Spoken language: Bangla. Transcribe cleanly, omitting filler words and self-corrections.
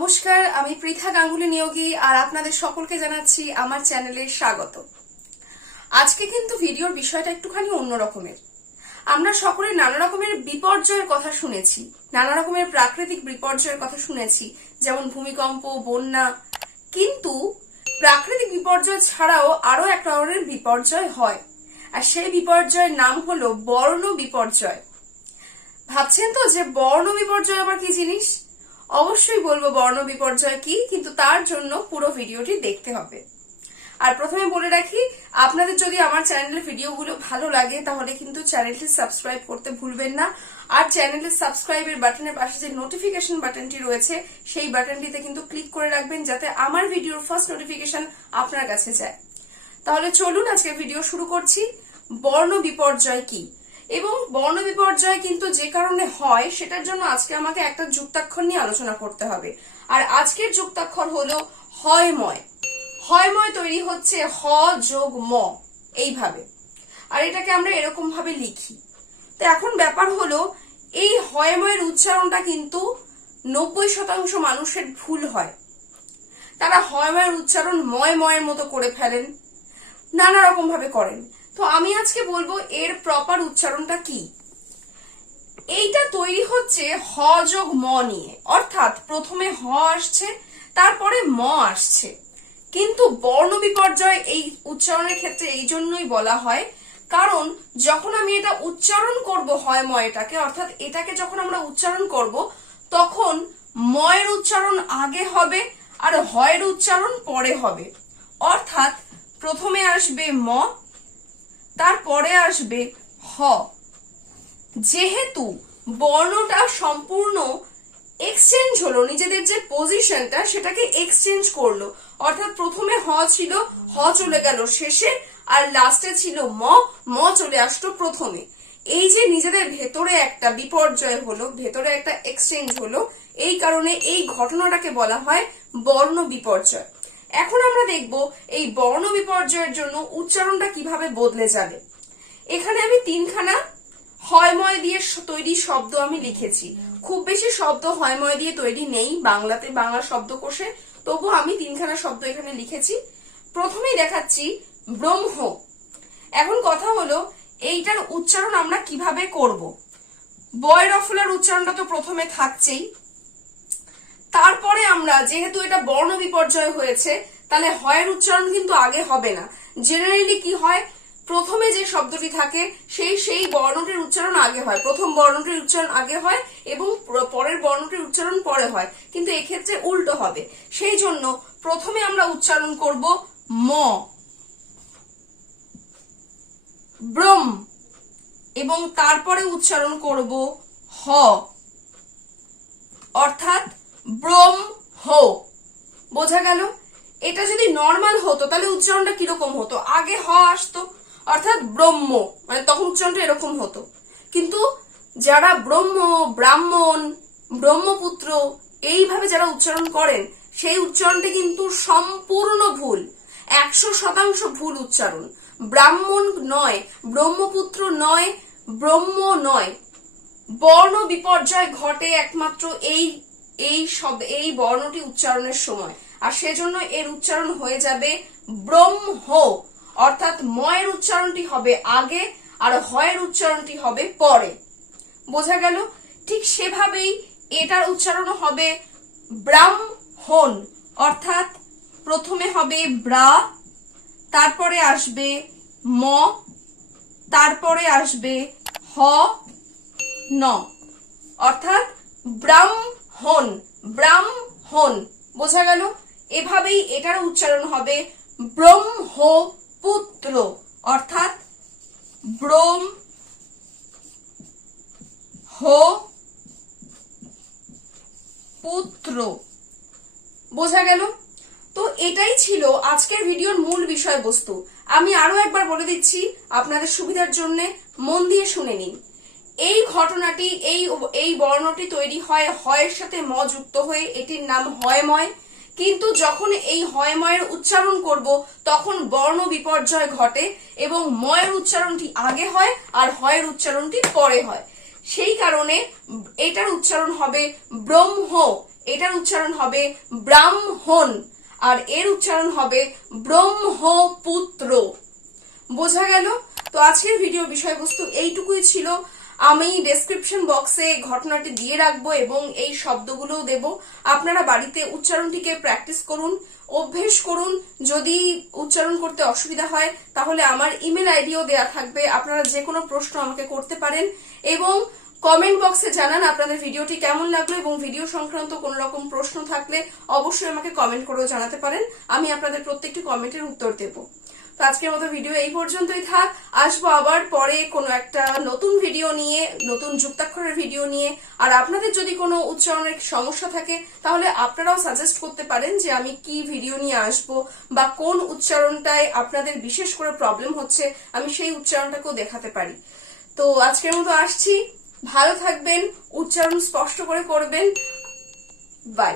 নমস্কার, আমি পৃথা গাঙ্গুলি নিয়োগী আর আপনাদের সকলকে জানাচ্ছি আমার চ্যানেলে স্বাগত। আজকে কিন্তু ভিডিওর বিষয়টা একটুখানি অন্য রকমের। আমরা সকলে নানা রকমের বিপর্যয়ের কথা শুনেছি, নানা রকমের প্রাকৃতিক বিপর্যয়ের কথা শুনেছি, যেমন ভূমিকম্প, বন্যা। কিন্তু প্রাকৃতিক বিপর্যয় ছাড়াও আরো এক ধরনের বিপর্যয় হয়, আর সেই বিপর্যয়ের নাম হলো বর্ণ বিপর্যয়। ভাবছেন তো যে বর্ণ বিপর্যয় আবার কি জিনিস? অবশ্যই বলবো বর্ণ বিপর্যয় কি, কিন্তু তার জন্য পুরো ভিডিওটি দেখতে হবে। আর প্রথমে বলে রাখি, আপনাদের যদি আমার চ্যানেলের ভিডিওগুলো ভালো লাগে তাহলে কিন্তু চ্যানেলটি সাবস্ক্রাইব করতে ভুলবেন না। আর চ্যানেলের সাবস্ক্রাইবের বাটনের পাশে যে নোটিফিকেশন বাটনটি রয়েছে সেই বাটনটিতে কিন্তু ক্লিক করে রাখবেন, যাতে আমার ভিডিওর ফার্স্ট নোটিফিকেশন আপনার কাছে যায়। তাহলে চলুন আজকে ভিডিও শুরু করছি। বর্ণ বিপর্যয় কি এবং বর্ণ বিপর্যয় কিন্তু যে কারণে হয় সেটার জন্য আজকে আমাকে একটা যুক্তাক্ষর নিয়ে আলোচনা করতে হবে। আর আজকের যুক্তাক্ষর হলো হয়ময়। হয়ময় তৈরি হচ্ছে হ যোগ ম, এইভাবে। আর এটাকে আমরা এরকম ভাবে লিখি। তো এখন ব্যাপার হলো, এই হয়ময়ের উচ্চারণটা কিন্তু 90% মানুষের ভুল হয়। তারা হয়ময়ের উচ্চারণ ময় ময়ের মতো করে ফেলেন, নানা রকম ভাবে করেন। তো আমি আজকে বলবো এর প্রপার উচ্চারণটা কি। এইটা তৈরি হচ্ছে হ যোগ ম নিয়ে, অর্থাৎ প্রথমে হ আসছে, তারপরে ম আসছে। কিন্তু বর্ণ বিপর্যয় এই উচ্চারণের ক্ষেত্রে এই জন্যই বলা হয়, কারণ যখন আমি এটা উচ্চারণ করব হয় ময়টাকে, অর্থাৎ এটাকে যখন আমরা উচ্চারণ করব তখন ময়ের উচ্চারণ আগে হবে আর হয়ের উচ্চারণ পরে হবে। অর্থাৎ প্রথমে আসবে ম, তারপরে আসবে হ। যেহেতু বর্ণটা সম্পূর্ণ এক্সচেঞ্জ হলো, নিজেদের যে পজিশনটা সেটাকে এক্সচেঞ্জ করলো, অর্থাৎ প্রথমে হ ছিল, হ চলে গেল শেষে, আর লাস্টে ছিল ম, ম চলে আসলো প্রথমে। এই যে নিজেদের ভেতরে একটা বিপর্যয় হলো, ভেতরে একটা এক্সচেঞ্জ হলো, এই কারণে এই ঘটনাটাকে বলা হয় বর্ণ বিপর্যয়। এখন আমরা দেখব এই বর্ণ বিপর্যয়ের জন্য উচ্চারণটা কিভাবে বদলে যাবে। এখানে আমি তিনখানা হয়ময় দিয়ে তৈরি শব্দ আমি লিখেছি। খুব বেশি শব্দ হয়ময় দিয়ে তৈরি নেই বাংলাতে, বাংলা শব্দকোষে, তবু আমি তিনখানা শব্দ এখানে লিখেছি। প্রথমেই দেখাচ্ছি ব্রহ্ম। এখন কথা হলো এইটার উচ্চারণ আমরা কিভাবে করব। বয় রফলার উচ্চারণটা তো প্রথমে থাকছেই, তারপরে আমরা যেহেতু এটা বর্ণ বিপর্যয় হয়েছে তাহলে হয়ের উচ্চারণ কিন্তু আগে হবে না। জেনারেলি কি হয়, প্রথমে যে শব্দটি থাকে সেই বর্ণটির উচ্চারণ আগে হয়, প্রথম বর্ণটির উচ্চারণ আগে হয় এবং পরের বর্ণটির উচ্চারণ পরে হয়, কিন্তু এক্ষেত্রে উল্টো হবে। সেই জন্য প্রথমে আমরা উচ্চারণ করব ম, ব্রহ্ম, এবং তারপরে উচ্চারণ করব হ, অর্থাৎ ব্রহ্ম। বোঝা গেল? এটা যদি নর্মাল হতো তাহলে উচ্চারণটা কিরকম হতো, আগে হ আসতো, অর্থাৎ ব্রহ্ম, মানে তখন উচ্চারণটা এরকম হতো। কিন্তু যারা ব্রহ্ম, ব্রাহ্মণ, ব্রহ্মপুত্র এইভাবে যারা উচ্চারণ করেন সেই উচ্চারণটা কিন্তু সম্পূর্ণ ভুল, 100% ভুল উচ্চারণ। ব্রাহ্মণ নয়, ব্রহ্মপুত্র নয়, ব্রহ্ম নয়। বর্ণ বিপর্যয় ঘটে একমাত্র এই বর্ণটি উচ্চারণের সময়, আর সেজন্য এর উচ্চারণ হয়ে যাবে ব্রহ্ম, অর্থাৎ ময়ের উচ্চারণটি হবে আগে আর হয়ের উচ্চারণটি হবে পরে। বোঝা গেল? ঠিক সেভাবেই এটার উচ্চারণ হবে ব্রাহ্মণ, অর্থাৎ প্রথমে হবে ব্রা, তারপরে আসবে ম, তারপরে আসবে হ ন, অর্থাৎ ব্রাহ্মণ, ব্রাহ্মণ। বোঝা গেল? এভাবেই এটার উচ্চারণ হবে ব্রহ্মপুত্র, অর্থাৎ ব্রহ্মপুত্র। বোঝা গেল? তো এটাই ছিল আজকের ভিডিওর মূল বিষয়বস্তু। আমি আরো একবার বলে দিচ্ছি আপনাদের সুবিধার জন্য, মন দিয়ে শুনে নিন। এই ঘটনাটি, এই বর্ণটি তৈরি হয় হয়ের সাথে ম যুক্ত হয়ে, এটির নাম হয়ময়। কিন্তু যখন এই হয়ময়ের উচ্চারণ করব তখন বর্ণ বিপর্যয় ঘটে এবং ময়ের উচ্চারণটি আগে হয় আর হয়ের উচ্চারণটি পরে হয়। সেই কারণে এটার উচ্চারণ হবে ব্রহ্ম, এটার উচ্চারণ হবে ব্রাহ্মণ, আর এর উচ্চারণ হবে ব্রহ্মপুত্র। বোঝা গেল? তো আজকের ভিডিও বিষয়বস্তু এইটুকুই ছিল। আমি ডেসক্রিপশন বক্সে ঘটনাটি দিয়ে রাখবো এবং এই শব্দগুলোও দেব। আপনারা বাড়িতে উচ্চারণটিকে প্র্যাকটিস করুন, অভ্যেস করুন। যদি উচ্চারণ করতে অসুবিধা হয় তাহলে আমার ইমেল আইডিও দেয়া থাকবে, আপনারা যে কোনো প্রশ্ন আমাকে করতে পারেন। এবং কমেন্ট বক্সে জানান আপনাদের ভিডিওটি কেমন লাগলো, এবং ভিডিও সংক্রান্ত কোন রকম প্রশ্ন থাকলে অবশ্যই আমাকে কমেন্ট করেও জানাতে পারেন। আমি আপনাদের প্রত্যেকটি কমেন্টের উত্তর দেব। তো আজকের মতো ভিডিও এই পর্যন্তই থাক। আসবো আবার পরে কোনো একটা নতুন ভিডিও নিয়ে, নতুন যুক্তাক্ষরের ভিডিও নিয়ে। আর আপনাদের যদি কোনো উচ্চারণের সমস্যা থাকে তাহলে আপনারাও সাজেস্ট করতে পারেন যে আমি কি ভিডিও নিয়ে আসবো, বা কোন উচ্চারণটায় আপনাদের বিশেষ করে প্রবলেম হচ্ছে, আমি সেই উচ্চারণটাকেও দেখাতে পারি। তো আজকের মতো আসছি। ভালো থাকবেন, উচ্চারণ স্পষ্ট করে করবেন। বাই।